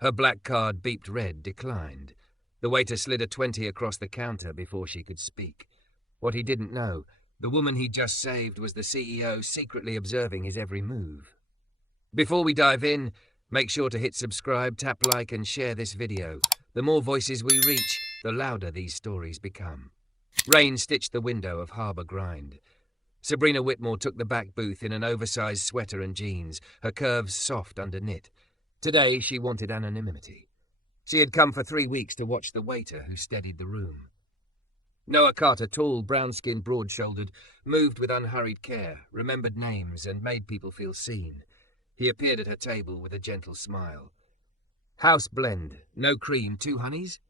Her black card beeped red, declined. The waiter slid a 20 across the counter before she could speak. What he didn't know, the woman he'd just saved was the CEO secretly observing his every move. Before we dive in, make sure to hit subscribe, tap like and share this video. The more voices we reach, the louder these stories become. Rain stitched the window of Harbour Grind. Sabrina Whitmore took the back booth in an oversized sweater and jeans, her curves soft under knit. Today she wanted anonymity. She had come for 3 weeks to watch the waiter who steadied the room. Noah Carter, tall, brown-skinned, broad-shouldered, moved with unhurried care, remembered names and made people feel seen. He appeared at her table with a gentle smile. "House blend, no cream, 2 honeys?"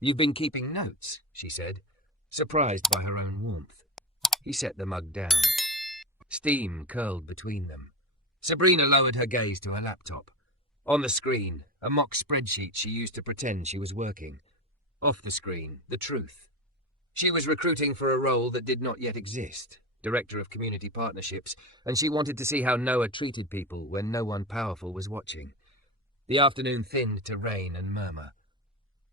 "You've been keeping notes," she said, surprised by her own warmth. He set the mug down. Steam curled between them. Sabrina lowered her gaze to her laptop. On the screen, a mock spreadsheet she used to pretend she was working. Off the screen, the truth. She was recruiting for a role that did not yet exist, Director of Community Partnerships, and she wanted to see how Noah treated people when no one powerful was watching. The afternoon thinned to rain and murmur.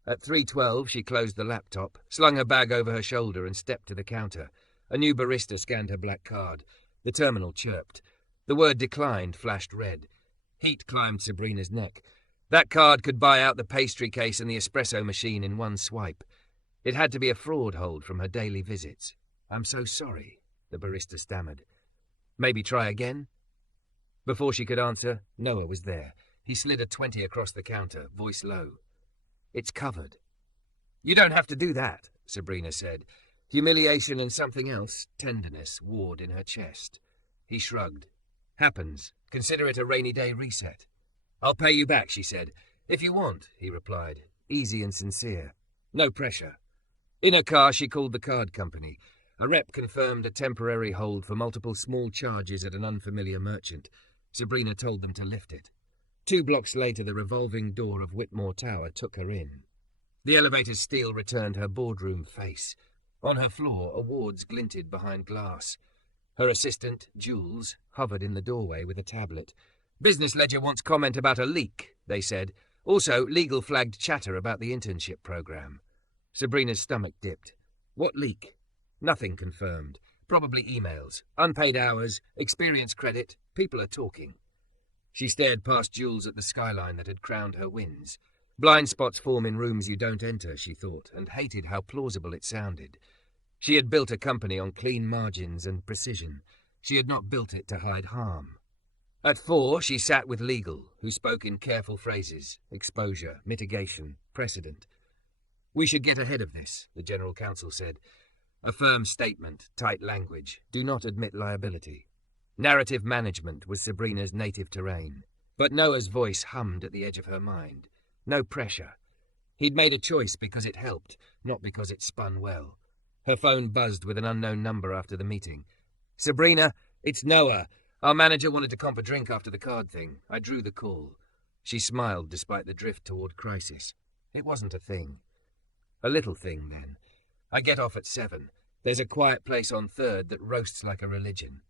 At 3:12, she closed the laptop, slung her bag over her shoulder and stepped to the counter. A new barista scanned her black card. The terminal chirped. The word declined flashed red. Heat climbed Sabrina's neck. That card could buy out the pastry case and the espresso machine in one swipe. It had to be a fraud hold from her daily visits. "I'm so sorry," the barista stammered. "Maybe try again?" Before she could answer, Noah was there. He slid a 20 across the counter, voice low. "It's covered." "You don't have to do that," Sabrina said. Humiliation and something else, tenderness, warred in her chest. He shrugged. "Happens. Consider it a rainy day reset." "I'll pay you back," she said. "If you want," he replied, easy and sincere. No pressure. In her car, she called the card company. A rep confirmed a temporary hold for multiple small charges at an unfamiliar merchant. Sabrina told them to lift it. 2 blocks later, the revolving door of Whitmore Tower took her in. The elevator's steel returned her boardroom face. On her floor, awards glinted behind glass. Her assistant, Jules, hovered in the doorway with a tablet. "Business Ledger wants comment about a leak," they said. "Also, legal flagged chatter about the internship program." Sabrina's stomach dipped. "What leak?" "Nothing confirmed. Probably emails. Unpaid hours, experience credit. People are talking." She stared past Jules at the skyline that had crowned her wins. Blind spots form in rooms you don't enter, she thought, and hated how plausible it sounded. She had built a company on clean margins and precision. She had not built it to hide harm. At 4, she sat with legal, who spoke in careful phrases: exposure, mitigation, precedent. "We should get ahead of this," the general counsel said. A firm statement, tight language, do not admit liability. Narrative management was Sabrina's native terrain. But Noah's voice hummed at the edge of her mind. No pressure. He'd made a choice because it helped, not because it spun well. Her phone buzzed with an unknown number after the meeting. "Sabrina, it's Noah. Our manager wanted to comp a drink after the card thing. I drew the call." She smiled despite the drift toward crisis. It wasn't a thing. "A little thing, then. I get off at 7. There's a quiet place on 3rd that roasts like a religion."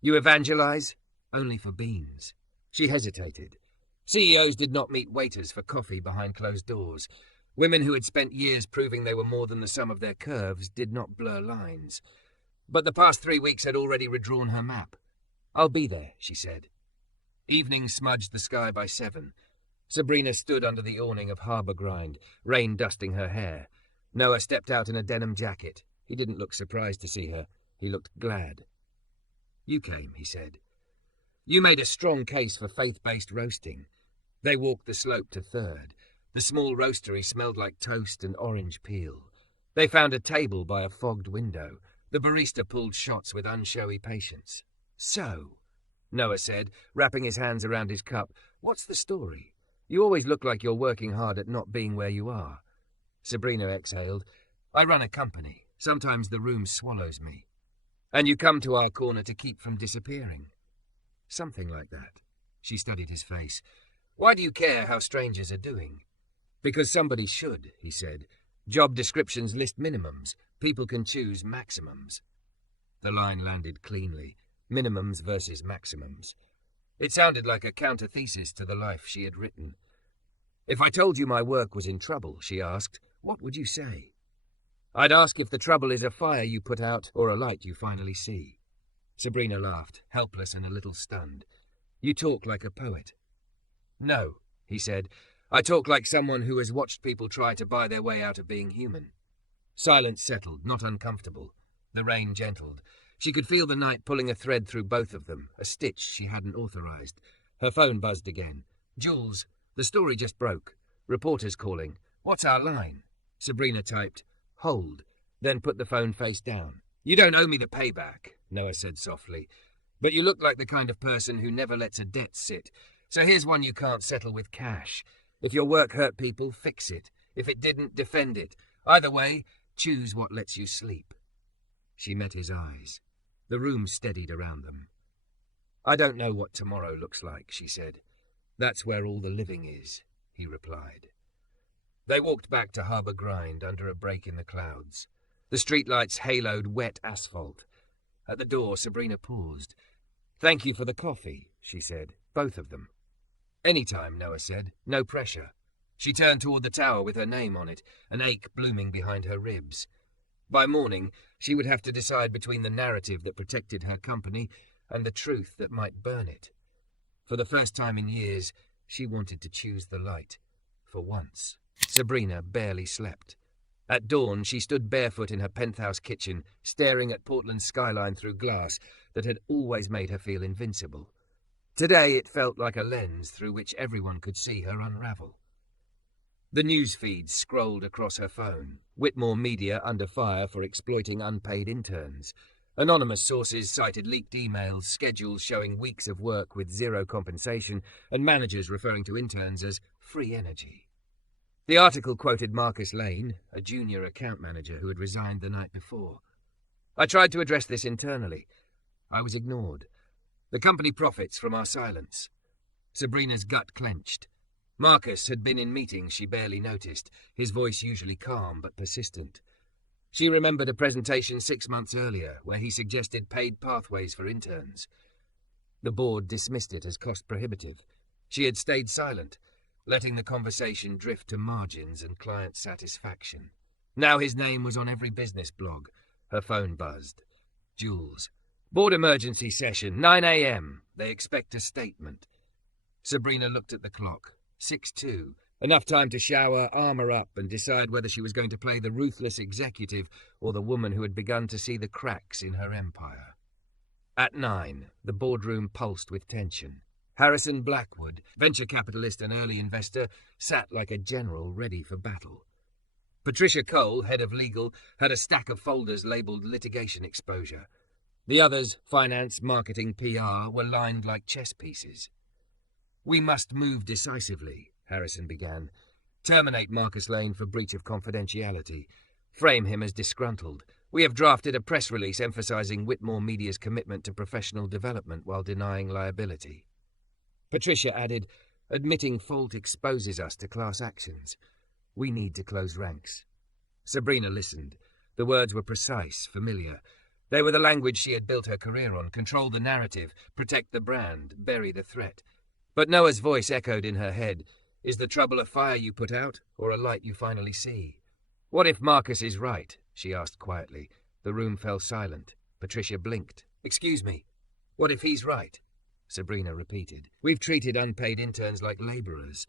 "You evangelize?" "Only for beans." She hesitated. CEOs did not meet waiters for coffee behind closed doors. Women who had spent years proving they were more than the sum of their curves did not blur lines. But the past 3 weeks had already redrawn her map. "I'll be there," she said. Evening smudged the sky by 7. Sabrina stood under the awning of Harbour Grind, rain dusting her hair. Noah stepped out in a denim jacket. He didn't look surprised to see her. He looked glad. "You came," he said. "You made a strong case for faith-based roasting." They walked the slope to 3rd. The small roastery smelled like toast and orange peel. They found a table by a fogged window. The barista pulled shots with unshowy patience. "So," Noah said, wrapping his hands around his cup, "what's the story? You always look like you're working hard at not being where you are." Sabrina exhaled. "I run a company. Sometimes the room swallows me." "And you come to our corner to keep from disappearing." "Something like that." She studied his face. "Why do you care how strangers are doing?" "Because somebody should," he said. "Job descriptions list minimums. People can choose maximums." The line landed cleanly. Minimums versus maximums. It sounded like a counter-thesis to the life she had written. If I told you my work was in trouble, she asked, what would you say? I'd ask if the trouble is a fire you put out or a light you finally see. Sabrina laughed, helpless and a little stunned. You talk like a poet. No, he said. I talk like someone who has watched people try to buy their way out of being human. Silence settled, not uncomfortable. The rain gentled. She could feel the night pulling a thread through both of them, a stitch she hadn't authorized. Her phone buzzed again. Jules, the story just broke. Reporters calling. What's our line? Sabrina typed, hold, then put the phone face down. You don't owe me the payback, Noah said softly. But you look like the kind of person who never lets a debt sit. So here's one you can't settle with cash. If your work hurt people, fix it. If it didn't, defend it. Either way, choose what lets you sleep. She met his eyes. The room steadied around them. I don't know what tomorrow looks like, she said. That's where all the living is, he replied. They walked back to Harbour Grind under a break in the clouds. The streetlights haloed wet asphalt. At the door, Sabrina paused. Thank you for the coffee, she said, both of them. Anytime, Noah said. No pressure. She turned toward the tower with her name on it, an ache blooming behind her ribs. By morning, she would have to decide between the narrative that protected her company and the truth that might burn it. For the first time in years, she wanted to choose the light. For once. Sabrina barely slept. At dawn, she stood barefoot in her penthouse kitchen, staring at Portland's skyline through glass that had always made her feel invincible. Today it felt like a lens through which everyone could see her unravel. The news feeds scrolled across her phone. Whitmore Media under fire for exploiting unpaid interns. Anonymous sources cited leaked emails, schedules showing weeks of work with zero compensation, and managers referring to interns as free energy. The article quoted Marcus Lane, a junior account manager who had resigned the night before. I tried to address this internally. I was ignored. The company profits from our silence. Sabrina's gut clenched. Marcus had been in meetings she barely noticed, his voice usually calm but persistent. She remembered a presentation 6 months earlier where he suggested paid pathways for interns. The board dismissed it as cost prohibitive. She had stayed silent, letting the conversation drift to margins and client satisfaction. Now his name was on every business blog. Her phone buzzed. Jules. Board emergency session, 9 a.m. They expect a statement. Sabrina looked at the clock. 6:02. Enough time to shower, armour up, and decide whether she was going to play the ruthless executive or the woman who had begun to see the cracks in her empire. At 9, the boardroom pulsed with tension. Harrison Blackwood, venture capitalist and early investor, sat like a general ready for battle. Patricia Cole, head of legal, had a stack of folders labelled litigation exposure. The others, finance, marketing, PR, were lined like chess pieces. We must move decisively, Harrison began. Terminate Marcus Lane for breach of confidentiality. Frame him as disgruntled. We have drafted a press release emphasizing Whitmore Media's commitment to professional development while denying liability. Patricia added, admitting fault exposes us to class actions. We need to close ranks. Sabrina listened. The words were precise, familiar. They were the language she had built her career on, control the narrative, protect the brand, bury the threat. But Noah's voice echoed in her head. Is the trouble a fire you put out, or a light you finally see? What if Marcus is right? She asked quietly. The room fell silent. Patricia blinked. Excuse me. What if he's right? Sabrina repeated. We've treated unpaid interns like labourers.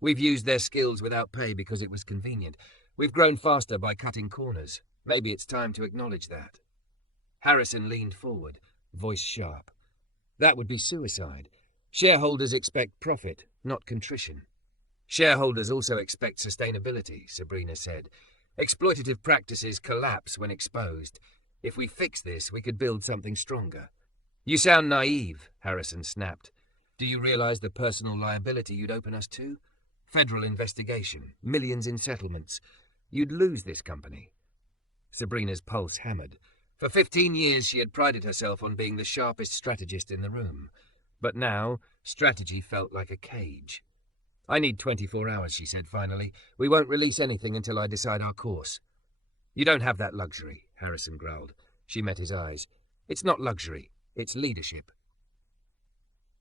We've used their skills without pay because it was convenient. We've grown faster by cutting corners. Maybe it's time to acknowledge that. Harrison leaned forward, voice sharp. That would be suicide. Shareholders expect profit, not contrition. Shareholders also expect sustainability, Sabrina said. Exploitative practices collapse when exposed. If we fix this, we could build something stronger. You sound naive, Harrison snapped. Do you realize the personal liability you'd open us to? Federal investigation, millions in settlements. You'd lose this company. Sabrina's pulse hammered. For 15 years she had prided herself on being the sharpest strategist in the room. But now, strategy felt like a cage. I need 24 hours, she said finally. We won't release anything until I decide our course. You don't have that luxury, Harrison growled. She met his eyes. It's not luxury, it's leadership.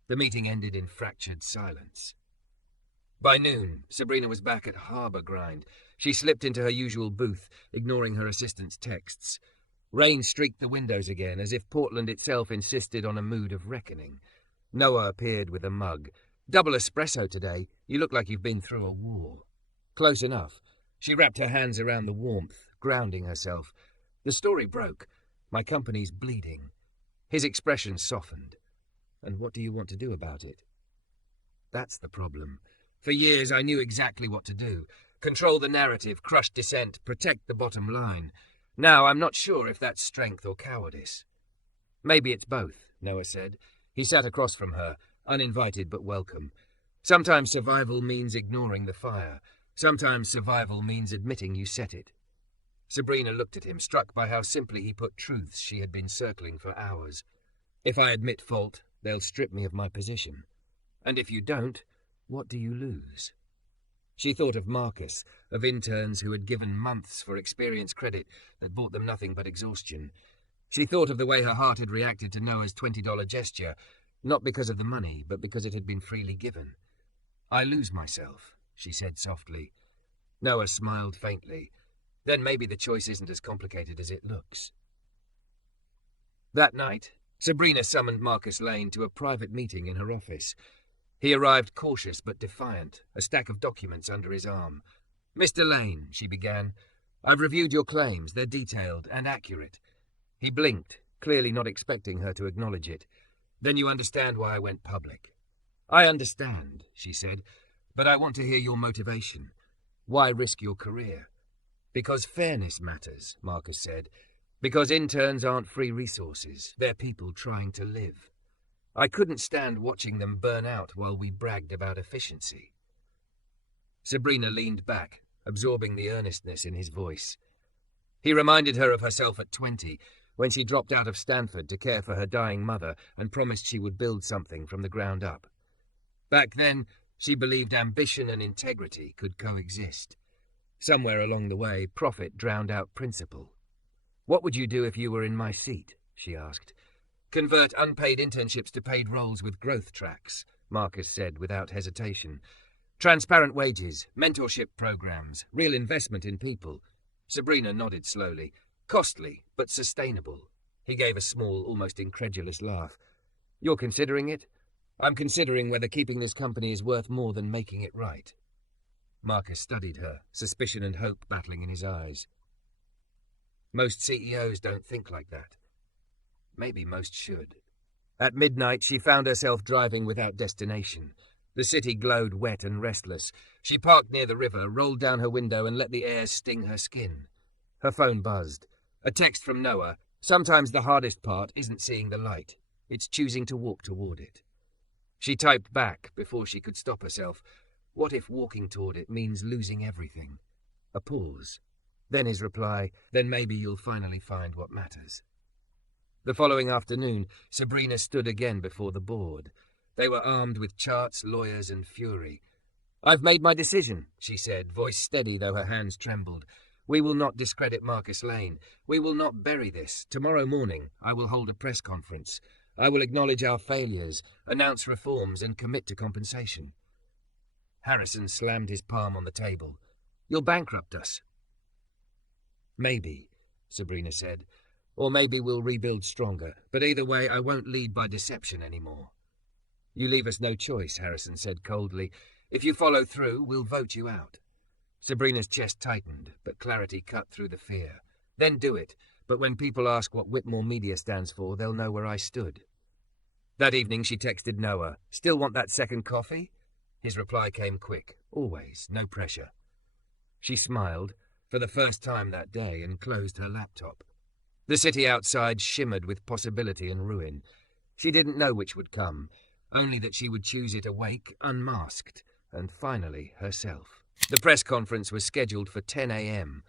The meeting ended in fractured silence. By noon, Sabrina was back at Harbour Grind. She slipped into her usual booth, ignoring her assistant's texts. Rain streaked the windows again, as if Portland itself insisted on a mood of reckoning. Noah appeared with a mug. "Double espresso today. You look like you've been through a war." Close enough. She wrapped her hands around the warmth, grounding herself. "The story broke. My company's bleeding." His expression softened. "And what do you want to do about it?" "That's the problem. For years I knew exactly what to do. Control the narrative, crush dissent, protect the bottom line. Now I'm not sure if that's strength or cowardice." "Maybe it's both," Noah said. He sat across from her, uninvited but welcome. "Sometimes survival means ignoring the fire. Sometimes survival means admitting you set it." Sabrina looked at him, struck by how simply he put truths she had been circling for hours. "If I admit fault, they'll strip me of my position. And if you don't, what do you lose?" She thought of Marcus, of interns who had given months for experience credit that bought them nothing but exhaustion. She thought of the way her heart had reacted to Noah's $20 gesture, not because of the money, but because it had been freely given. "I lose myself," she said softly. Noah smiled faintly. "Then maybe the choice isn't as complicated as it looks." That night, Sabrina summoned Marcus Lane to a private meeting in her office. He arrived cautious but defiant, a stack of documents under his arm. "Mr. Lane," she began, "I've reviewed your claims. They're detailed and accurate." He blinked, clearly not expecting her to acknowledge it. "Then you understand why I went public." "I understand," she said, "but I want to hear your motivation. Why risk your career?" "Because fairness matters," Marcus said. "Because interns aren't free resources. They're people trying to live. I couldn't stand watching them burn out while we bragged about efficiency." Sabrina leaned back, absorbing the earnestness in his voice. He reminded her of herself at 20, when she dropped out of Stanford to care for her dying mother and promised she would build something from the ground up. Back then, she believed ambition and integrity could coexist. Somewhere along the way, profit drowned out principle. "What would you do if you were in my seat?" she asked. "Convert unpaid internships to paid roles with growth tracks," Marcus said without hesitation. "Transparent wages, mentorship programs, real investment in people." Sabrina nodded slowly. "Costly, but sustainable." He gave a small, almost incredulous laugh. "You're considering it?" "I'm considering whether keeping this company is worth more than making it right." Marcus studied her, suspicion and hope battling in his eyes. "Most CEOs don't think like that." "Maybe most should." At midnight, she found herself driving without destination. The city glowed wet and restless. She parked near the river, rolled down her window, and let the air sting her skin. Her phone buzzed. A text from Noah. "Sometimes the hardest part isn't seeing the light. It's choosing to walk toward it." She typed back before she could stop herself. What if walking toward it means losing everything? A pause. Then his reply, "Then maybe you'll finally find what matters." The following afternoon, Sabrina stood again before the board. They were armed with charts, lawyers, and fury. "I've made my decision," she said, voice steady though her hands trembled. "We will not discredit Marcus Lane. We will not bury this. Tomorrow morning, I will hold a press conference. I will acknowledge our failures, announce reforms, and commit to compensation." Harrison slammed his palm on the table. "You'll bankrupt us." "Maybe," Sabrina said. "Or maybe we'll rebuild stronger. But either way, I won't lead by deception anymore." "You leave us no choice," Harrison said coldly. "If you follow through, we'll vote you out." Sabrina's chest tightened, but clarity cut through the fear. "Then do it. But when people ask what Whitmore Media stands for, they'll know where I stood." That evening she texted Noah. "Still want that second coffee?" His reply came quick. "Always. No pressure." She smiled, for the first time that day, and closed her laptop. The city outside shimmered with possibility and ruin. She didn't know which would come, only that she would choose it awake, unmasked, and finally herself. The press conference was scheduled for 10 a.m.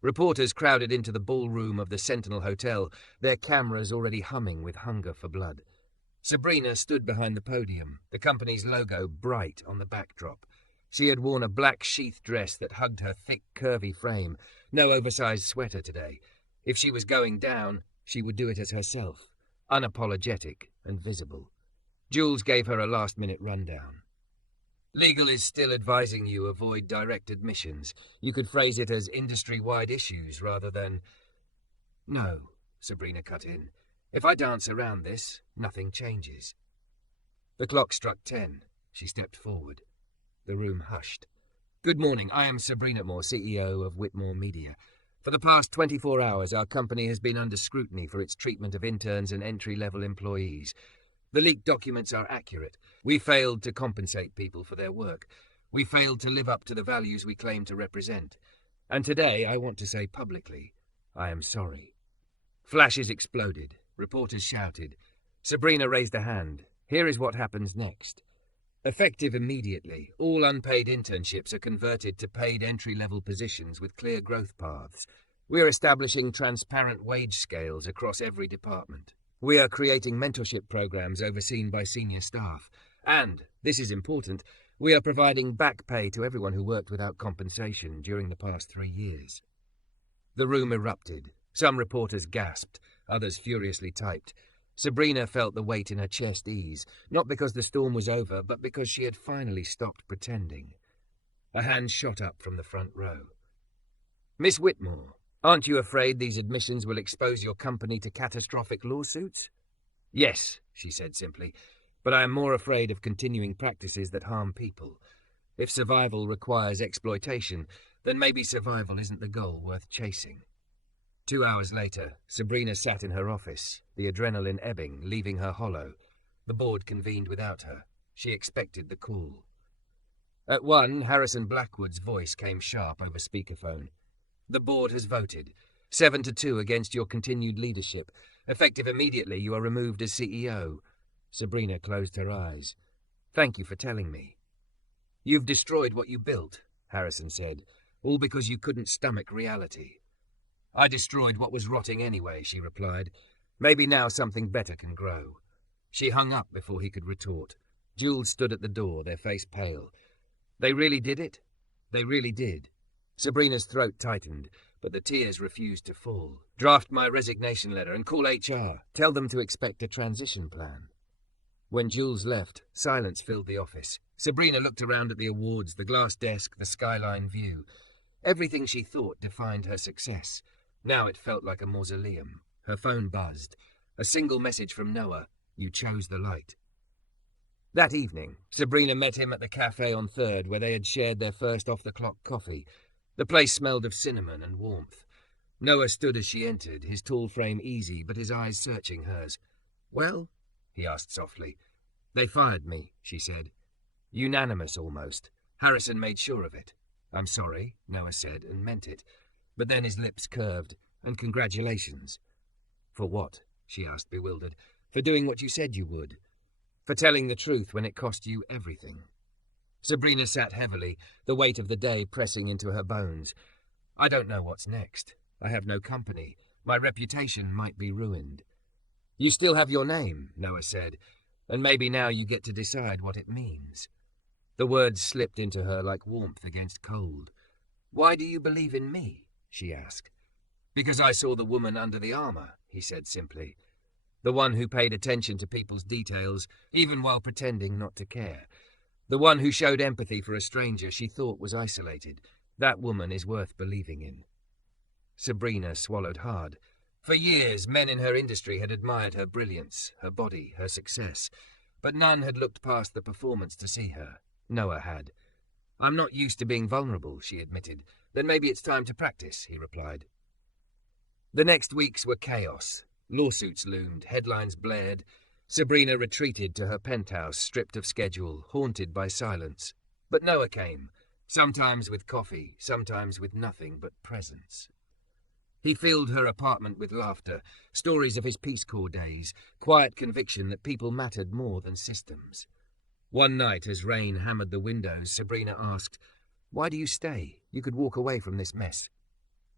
Reporters crowded into the ballroom of the Sentinel Hotel, their cameras already humming with hunger for blood. Sabrina stood behind the podium, the company's logo bright on the backdrop. She had worn a black sheath dress that hugged her thick, curvy frame, no oversized sweater today. If she was going down, she would do it as herself, unapologetic and visible. Jules gave her a last-minute rundown. Legal is still advising you avoid direct admissions. You could phrase it as industry-wide issues rather than... No, Sabrina cut in. If I dance around this, nothing changes. The clock struck 10. She stepped forward. The room hushed. Good morning, I am Sabrina Whitmore, CEO of Whitmore Media. For the past 24 hours, our company has been under scrutiny for its treatment of interns and entry-level employees. The leaked documents are accurate. We failed to compensate people for their work. We failed to live up to the values we claim to represent. And today, I want to say publicly, I am sorry. Flashes exploded. Reporters shouted. Sabrina raised a hand. Here is what happens next. Effective immediately, all unpaid internships are converted to paid entry-level positions with clear growth paths. We are establishing transparent wage scales across every department. We are creating mentorship programs overseen by senior staff. And, this is important, we are providing back pay to everyone who worked without compensation during the past 3 years. The room erupted. Some reporters gasped, others furiously typed. Sabrina felt the weight in her chest ease, not because the storm was over, but because she had finally stopped pretending. A hand shot up from the front row. Miss Whitmore, aren't you afraid these admissions will expose your company to catastrophic lawsuits? Yes, she said simply, but I am more afraid of continuing practices that harm people. If survival requires exploitation, then maybe survival isn't the goal worth chasing. 2 hours later, Sabrina sat in her office, the adrenaline ebbing, leaving her hollow. The board convened without her. She expected the call. At 1, Harrison Blackwood's voice came sharp over speakerphone. The board has voted. 7-2 against your continued leadership. Effective immediately, you are removed as CEO. Sabrina closed her eyes. Thank you for telling me. You've destroyed what you built, Harrison said, all because you couldn't stomach reality. I destroyed what was rotting anyway, she replied. Maybe now something better can grow. She hung up before he could retort. Jules stood at the door, their face pale. They really did it? They really did. Sabrina's throat tightened, but the tears refused to fall. Draft my resignation letter and call HR. Tell them to expect a transition plan. When Jules left, silence filled the office. Sabrina looked around at the awards, the glass desk, the skyline view. Everything she thought defined her success. Now it felt like a mausoleum. Her phone buzzed. A single message from Noah. You chose the light. That evening, Sabrina met him at the cafe on 3rd, where they had shared their first off-the-clock coffee. The place smelled of cinnamon and warmth. Noah stood as she entered, his tall frame easy, but his eyes searching hers. Well? He asked softly. They fired me, she said. Unanimous, almost. Harrison made sure of it. I'm sorry, Noah said, and meant it. But then his lips curved. And congratulations. For what? She asked, bewildered. For doing what you said you would. For telling the truth when it cost you everything. Sabrina sat heavily, the weight of the day pressing into her bones. I don't know what's next. I have no company. My reputation might be ruined. You still have your name, Noah said, and maybe now you get to decide what it means. The words slipped into her like warmth against cold. Why do you believe in me? She asked. Because I saw the woman under the armor, he said simply. The one who paid attention to people's details, even while pretending not to care. The one who showed empathy for a stranger she thought was isolated. That woman is worth believing in. Sabrina swallowed hard. For years, men in her industry had admired her brilliance, her body, her success. But none had looked past the performance to see her. Noah had. I'm not used to being vulnerable, she admitted. Then maybe it's time to practice, he replied. The next weeks were chaos. Lawsuits loomed, headlines blared. Sabrina retreated to her penthouse, stripped of schedule, haunted by silence. But Noah came, sometimes with coffee, sometimes with nothing but presence. He filled her apartment with laughter, stories of his Peace Corps days, quiet conviction that people mattered more than systems. One night, as rain hammered the windows, Sabrina asked, Why do you stay? You could walk away from this mess.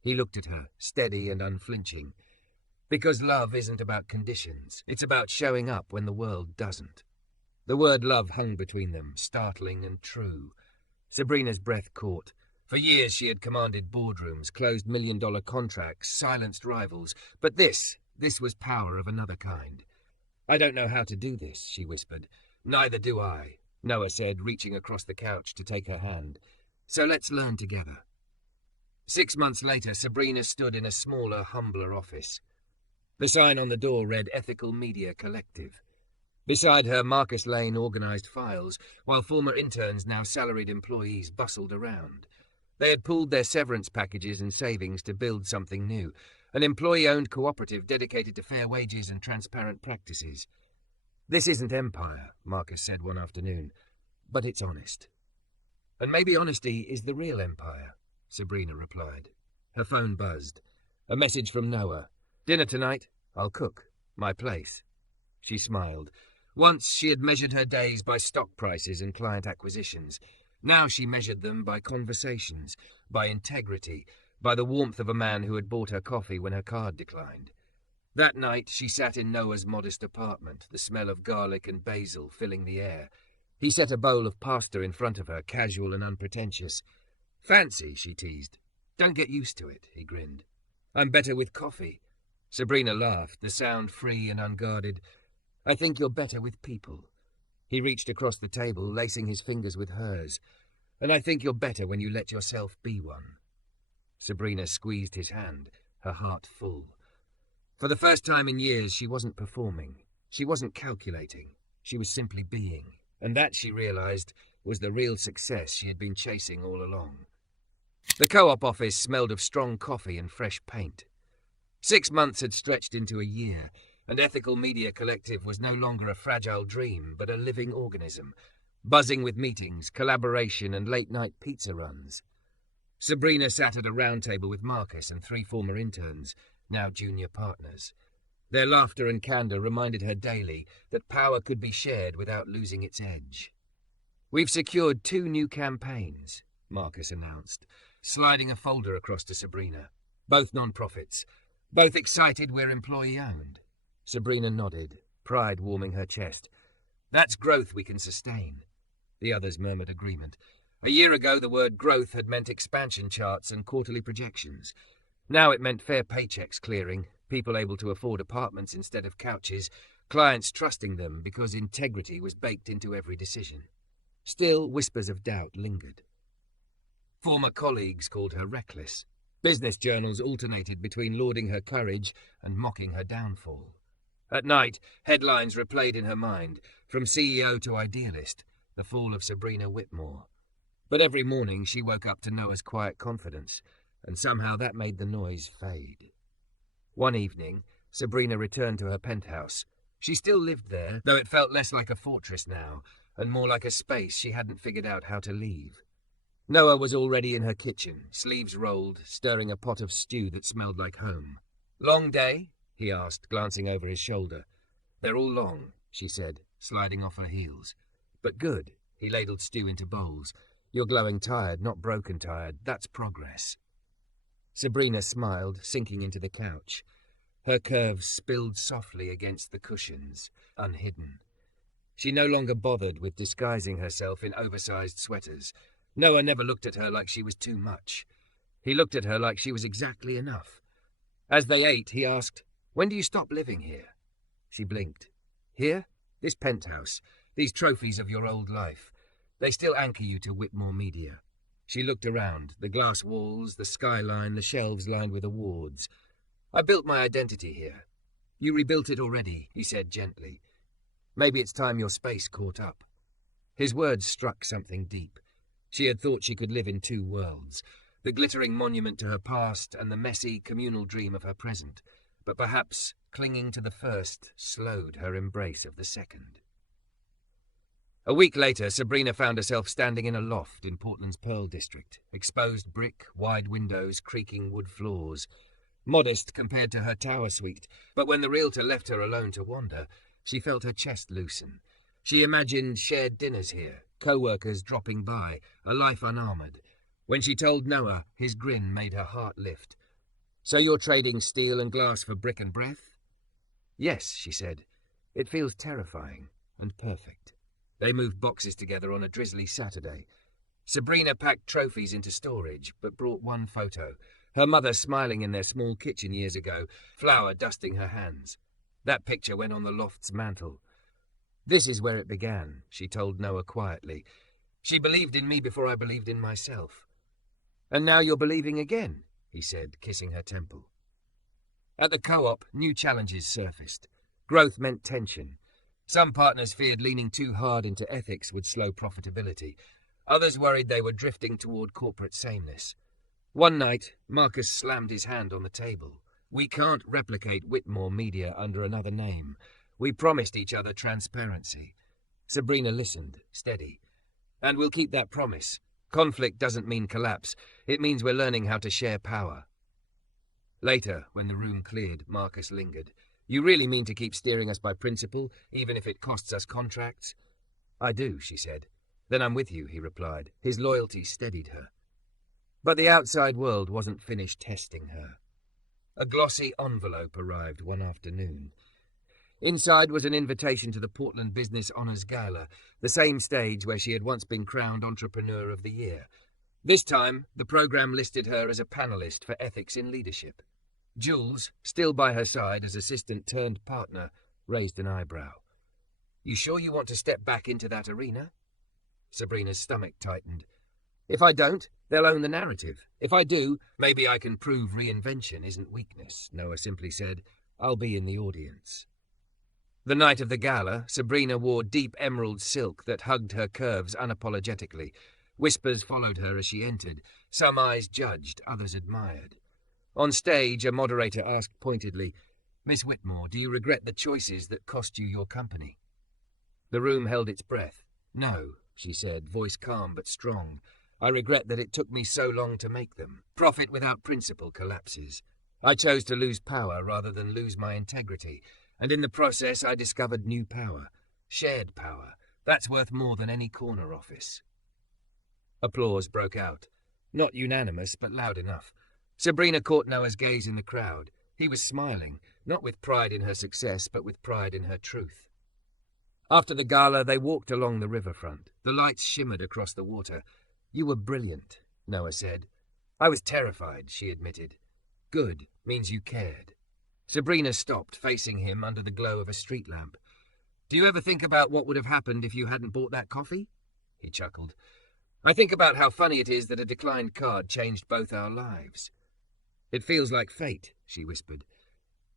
He looked at her, steady and unflinching. Because love isn't about conditions. It's about showing up when the world doesn't. The word love hung between them, startling and true. Sabrina's breath caught. For years she had commanded boardrooms, closed million-dollar contracts, silenced rivals. But this was power of another kind. I don't know how to do this, she whispered. Neither do I. Noah said, reaching across the couch to take her hand. So let's learn together. 6 months later, Sabrina stood in a smaller, humbler office. The sign on the door read Ethical Media Collective. Beside her, Marcus Lane organised files, while former interns, now salaried employees, bustled around. They had pooled their severance packages and savings to build something new, an employee-owned cooperative dedicated to fair wages and transparent practices. This isn't empire, Marcus said one afternoon, but it's honest. And maybe honesty is the real empire, Sabrina replied. Her phone buzzed. A message from Noah. Dinner tonight? I'll cook. My place. She smiled. Once she had measured her days by stock prices and client acquisitions. Now she measured them by conversations, by integrity, by the warmth of a man who had bought her coffee when her card declined. That night she sat in Noah's modest apartment, the smell of garlic and basil filling the air. He set a bowl of pasta in front of her, casual and unpretentious. Fancy, she teased. Don't get used to it, he grinned. I'm better with coffee. Sabrina laughed, the sound free and unguarded. I think you're better with people. He reached across the table, lacing his fingers with hers. And I think you're better when you let yourself be one. Sabrina squeezed his hand, her heart full. For the first time in years, she wasn't performing. She wasn't calculating. She was simply being. And that, she realized, was the real success she had been chasing all along. The co-op office smelled of strong coffee and fresh paint. 6 months had stretched into a year, and Ethical Media Collective was no longer a fragile dream, but a living organism, buzzing with meetings, collaboration, and late-night pizza runs. Sabrina sat at a round table with Marcus and 3 former interns, now junior partners. Their laughter and candour reminded her daily that power could be shared without losing its edge. We've secured 2 new campaigns, Marcus announced, sliding a folder across to Sabrina. Both non-profits. Both excited we're employee-owned. Sabrina nodded, pride warming her chest. That's growth we can sustain. The others murmured agreement. A year ago, the word growth had meant expansion charts and quarterly projections. Now it meant fair paychecks clearing, people able to afford apartments instead of couches, clients trusting them because integrity was baked into every decision. Still, whispers of doubt lingered. Former colleagues called her reckless. Business journals alternated between lauding her courage and mocking her downfall. At night, headlines replayed in her mind, from CEO to idealist, the fall of Sabrina Whitmore. But every morning she woke up to Noah's quiet confidence, and somehow that made the noise fade. One evening, Sabrina returned to her penthouse. She still lived there, though it felt less like a fortress now, and more like a space she hadn't figured out how to leave. Noah was already in her kitchen, sleeves rolled, stirring a pot of stew that smelled like home. Long day? He asked, glancing over his shoulder. They're all long, she said, sliding off her heels. But good. He ladled stew into bowls. You're glowing tired, not broken tired. That's progress. Sabrina smiled, sinking into the couch. Her curves spilled softly against the cushions, unhidden. She no longer bothered with disguising herself in oversized sweaters. Noah never looked at her like she was too much. He looked at her like she was exactly enough. As they ate, he asked, When do you stop living here? She blinked. Here? This penthouse. These trophies of your old life. They still anchor you to Whitmore Media. She looked around, the glass walls, the skyline, the shelves lined with awards. I built my identity here. You rebuilt it already, he said gently. Maybe it's time your space caught up. His words struck something deep. She had thought she could live in 2 worlds, the glittering monument to her past and the messy, communal dream of her present. But perhaps clinging to the first slowed her embrace of the second. A week later, Sabrina found herself standing in a loft in Portland's Pearl District, exposed brick, wide windows, creaking wood floors. Modest compared to her tower suite, but when the realtor left her alone to wander, she felt her chest loosen. She imagined shared dinners here, co-workers dropping by, a life unarmoured. When she told Noah, his grin made her heart lift. So you're trading steel and glass for brick and breath? Yes, she said. It feels terrifying and perfect. They moved boxes together on a drizzly Saturday. Sabrina packed trophies into storage, but brought one photo. Her mother smiling in their small kitchen years ago, flour dusting her hands. That picture went on the loft's mantel. This is where it began, she told Noah quietly. She believed in me before I believed in myself. And now you're believing again, he said, kissing her temple. At the co-op, new challenges surfaced. Growth meant tension. Some partners feared leaning too hard into ethics would slow profitability. Others worried they were drifting toward corporate sameness. One night, Marcus slammed his hand on the table. We can't replicate Whitmore Media under another name. We promised each other transparency. Sabrina listened, steady. And we'll keep that promise. Conflict doesn't mean collapse. It means we're learning how to share power. Later, when the room cleared, Marcus lingered. You really mean to keep steering us by principle, even if it costs us contracts? I do, she said. Then I'm with you, he replied. His loyalty steadied her. But the outside world wasn't finished testing her. A glossy envelope arrived one afternoon. Inside was an invitation to the Portland Business Honors Gala, the same stage where she had once been crowned Entrepreneur of the Year. This time, the program listed her as a panelist for ethics in leadership. Jules, still by her side as assistant turned partner, raised an eyebrow. You sure you want to step back into that arena? Sabrina's stomach tightened. If I don't, they'll own the narrative. If I do, maybe I can prove reinvention isn't weakness, Noah simply said. I'll be in the audience. The night of the gala, Sabrina wore deep emerald silk that hugged her curves unapologetically. Whispers followed her as she entered. Some eyes judged, others admired. On stage, a moderator asked pointedly, Miss Whitmore, do you regret the choices that cost you your company? The room held its breath. No, she said, voice calm but strong. I regret that it took me so long to make them. Profit without principle collapses. I chose to lose power rather than lose my integrity, and in the process I discovered new power. Shared power. That's worth more than any corner office. Applause broke out. Not unanimous, but loud enough. Sabrina caught Noah's gaze in the crowd. He was smiling, not with pride in her success, but with pride in her truth. After the gala, they walked along the riverfront. The lights shimmered across the water. You were brilliant, Noah said. I was terrified, she admitted. Good means you cared. Sabrina stopped, facing him under the glow of a street lamp. Do you ever think about what would have happened if you hadn't bought that coffee? He chuckled. I think about how funny it is that a declined card changed both our lives. It feels like fate, she whispered.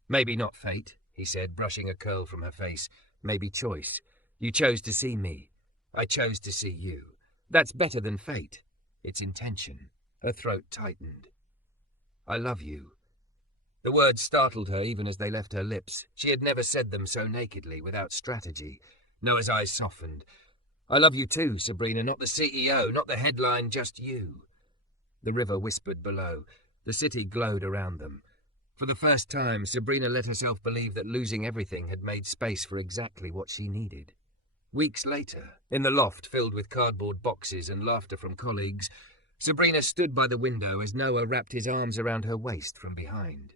Maybe not fate, he said, brushing a curl from her face. Maybe choice. You chose to see me. I chose to see you. That's better than fate. It's intention. Her throat tightened. I love you. The words startled her even as they left her lips. She had never said them so nakedly, without strategy. Noah's eyes softened. I love you too, Sabrina, not the CEO, not the headline, just you. The river whispered below. The city glowed around them. For the first time, Sabrina let herself believe that losing everything had made space for exactly what she needed. Weeks later, in the loft filled with cardboard boxes and laughter from colleagues, Sabrina stood by the window as Noah wrapped his arms around her waist from behind.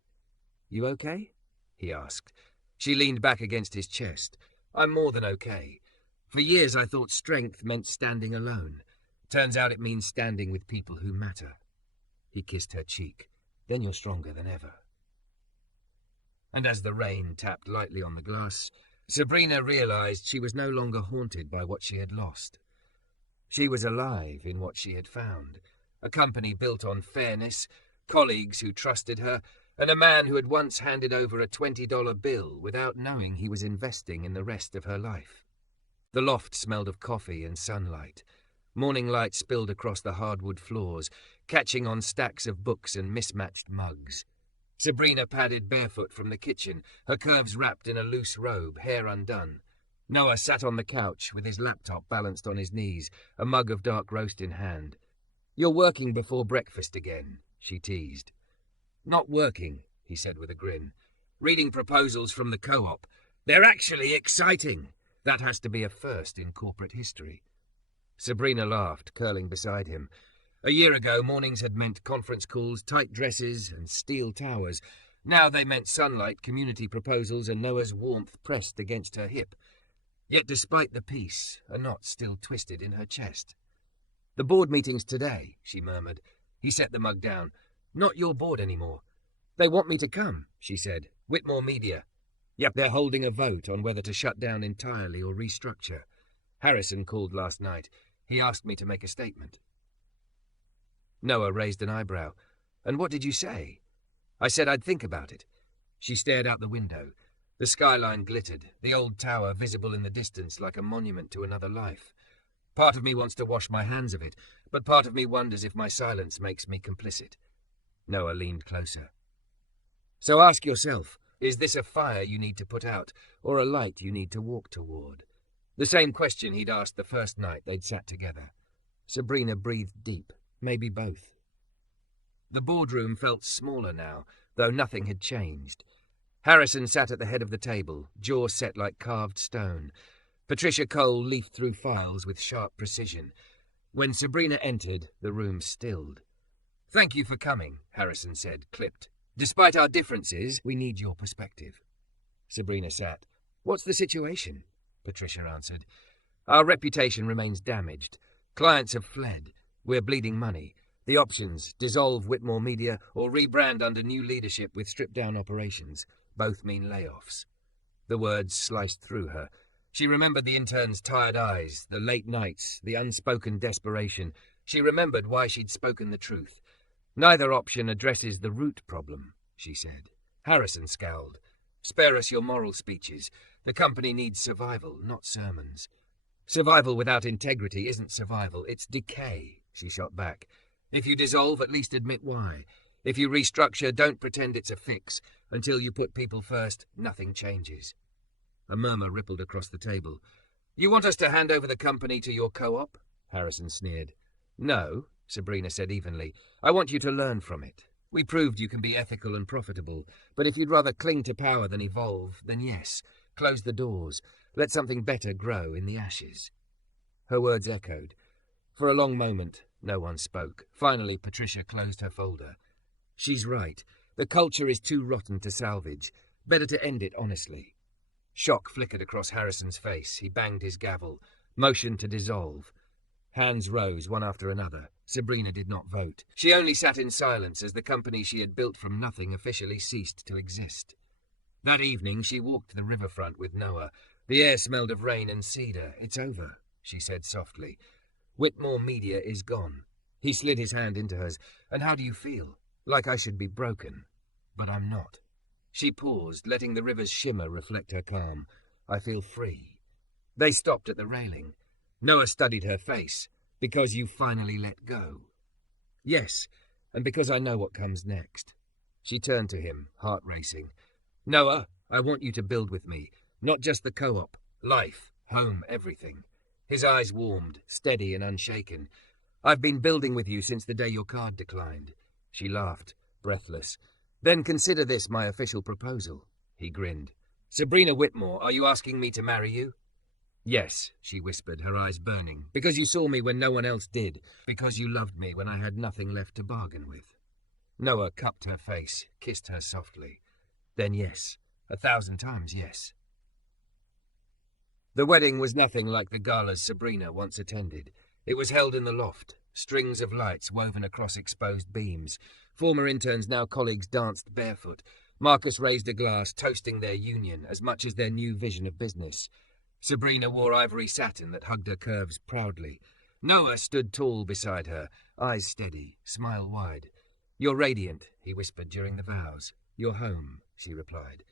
You okay? He asked. She leaned back against his chest. I'm more than okay. For years I thought strength meant standing alone. Turns out it means standing with people who matter. He kissed her cheek. Then you're stronger than ever. And as the rain tapped lightly on the glass, Sabrina realized she was no longer haunted by what she had lost. She was alive in what she had found. A company built on fairness, colleagues who trusted her, and a man who had once handed over a $20 bill without knowing he was investing in the rest of her life. The loft smelled of coffee and sunlight. Morning light spilled across the hardwood floors, catching on stacks of books and mismatched mugs. Sabrina padded barefoot from the kitchen, her curves wrapped in a loose robe, hair undone. Noah sat on the couch with his laptop balanced on his knees, a mug of dark roast in hand. You're working before breakfast again, she teased. Not working, he said with a grin. Reading proposals from the co-op. They're actually exciting. That has to be a first in corporate history. Sabrina laughed, curling beside him. A year ago, mornings had meant conference calls, tight dresses, and steel towers. Now they meant sunlight, community proposals, and Noah's warmth pressed against her hip. Yet despite the peace, a knot still twisted in her chest. The board meeting's today, she murmured. He set the mug down. Not your board anymore. They want me to come, she said. Whitmore Media. Yep, they're holding a vote on whether to shut down entirely or restructure. Harrison called last night. He asked me to make a statement. Noah raised an eyebrow. And what did you say? I said I'd think about it. She stared out the window. The skyline glittered, the old tower visible in the distance like a monument to another life. Part of me wants to wash my hands of it, but part of me wonders if my silence makes me complicit. Noah leaned closer. So ask yourself, is this a fire you need to put out, or a light you need to walk toward? The same question he'd asked the first night they'd sat together. Sabrina breathed deep, maybe both. The boardroom felt smaller now, though nothing had changed. Harrison sat at the head of the table, jaw set like carved stone. Patricia Cole leafed through files with sharp precision. When Sabrina entered, the room stilled. "Thank you for coming," Harrison said, clipped. "Despite our differences, we need your perspective." Sabrina sat. "What's the situation?" Patricia answered. "Our reputation remains damaged. Clients have fled. We're bleeding money. The options, dissolve Whitmore Media or rebrand under new leadership with stripped-down operations, both mean layoffs." The words sliced through her. She remembered the intern's tired eyes, the late nights, the unspoken desperation. She remembered why she'd spoken the truth. "Neither option addresses the root problem," she said. Harrison scowled. "Spare us your moral speeches. The company needs survival, not sermons." "Survival without integrity isn't survival, it's decay," she shot back. "If you dissolve, at least admit why. If you restructure, don't pretend it's a fix. Until you put people first, nothing changes." A murmur rippled across the table. "You want us to hand over the company to your co-op?" Harrison sneered. "No," Sabrina said evenly. "I want you to learn from it. We proved you can be ethical and profitable, but if you'd rather cling to power than evolve, then yes, close the doors. Let something better grow in the ashes." Her words echoed. For a long moment, no one spoke. Finally, Patricia closed her folder. "She's right. The culture is too rotten to salvage. Better to end it honestly." Shock flickered across Harrison's face. He banged his gavel. Motion to dissolve. Hands rose, one after another. Sabrina did not vote. She only sat in silence as the company she had built from nothing officially ceased to exist. That evening she walked the riverfront with Noah. The air smelled of rain and cedar. "It's over," she said softly. "Whitmore Media is gone." He slid his hand into hers. "And how do you feel?" "Like I should be broken. But I'm not." She paused, letting the river's shimmer reflect her calm. "I feel free." They stopped at the railing. Noah studied her face. "Because you finally let go." "Yes, and because I know what comes next." She turned to him, heart racing. "Noah, I want you to build with me. Not just the co-op. Life, home, everything." His eyes warmed, steady and unshaken. "I've been building with you since the day your card declined." She laughed, breathless. "Then consider this my official proposal." He grinned. "Sabrina Whitmore, are you asking me to marry you?" "Yes," she whispered, her eyes burning. "Because you saw me when no one else did. Because you loved me when I had nothing left to bargain with." Noah cupped her face, kissed her softly. "Then yes. 1,000 times yes." The wedding was nothing like the galas Sabrina once attended. It was held in the loft, strings of lights woven across exposed beams. Former interns, now colleagues, danced barefoot. Marcus raised a glass, toasting their union as much as their new vision of business. Sabrina wore ivory satin that hugged her curves proudly. Noah stood tall beside her, eyes steady, smile wide. "You're radiant," he whispered during the vows. "You're home," she replied.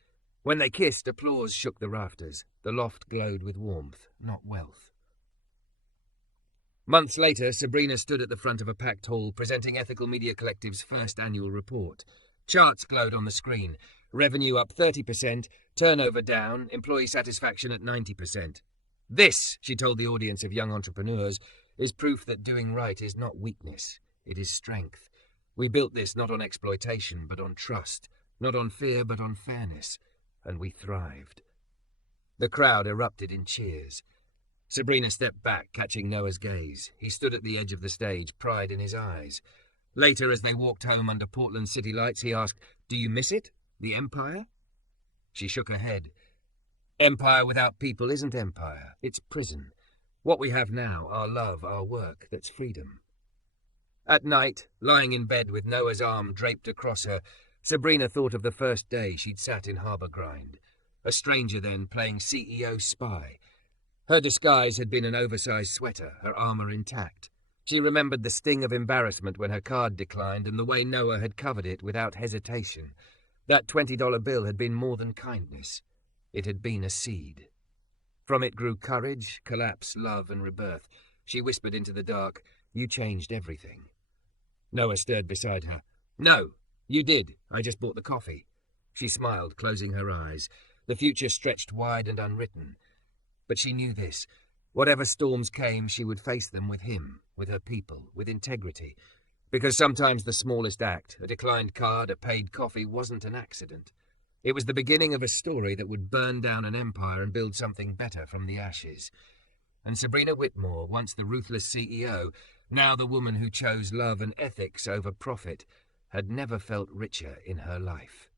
When they kissed, applause shook the rafters. The loft glowed with warmth, not wealth. Months later, Sabrina stood at the front of a packed hall presenting Ethical Media Collective's first annual report. Charts glowed on the screen. Revenue up 30%, turnover down, employee satisfaction at 90%. "This," she told the audience of young entrepreneurs, "is proof that doing right is not weakness. It is strength. We built this not on exploitation, but on trust. Not on fear, but on fairness. And we thrived." The crowd erupted in cheers. Sabrina stepped back, catching Noah's gaze. He stood at the edge of the stage, pride in his eyes. Later, as they walked home under Portland city lights, he asked, "Do you miss it? The empire?" She shook her head. "Empire without people isn't empire. It's prison. What we have now, our love, our work, that's freedom." At night, lying in bed with Noah's arm draped across her, Sabrina thought of the first day she'd sat in Harbour Grind. a stranger then playing CEO spy. Her disguise had been an oversized sweater, her armor intact. She remembered the sting of embarrassment when her card declined and the way Noah had covered it without hesitation. That $20 bill had been more than kindness. It had been a seed. From it grew courage, collapse, love, and rebirth. She whispered into the dark, "You changed everything." Noah stirred beside her. "No, you did. I just bought the coffee." She smiled, closing her eyes. The future stretched wide and unwritten. But she knew this. Whatever storms came, she would face them with him, with her people, with integrity. Because sometimes the smallest act, a declined card, a paid coffee, wasn't an accident. It was the beginning of a story that would burn down an empire and build something better from the ashes. And Sabrina Whitmore, once the ruthless CEO, now the woman who chose love and ethics over profit, had never felt richer in her life.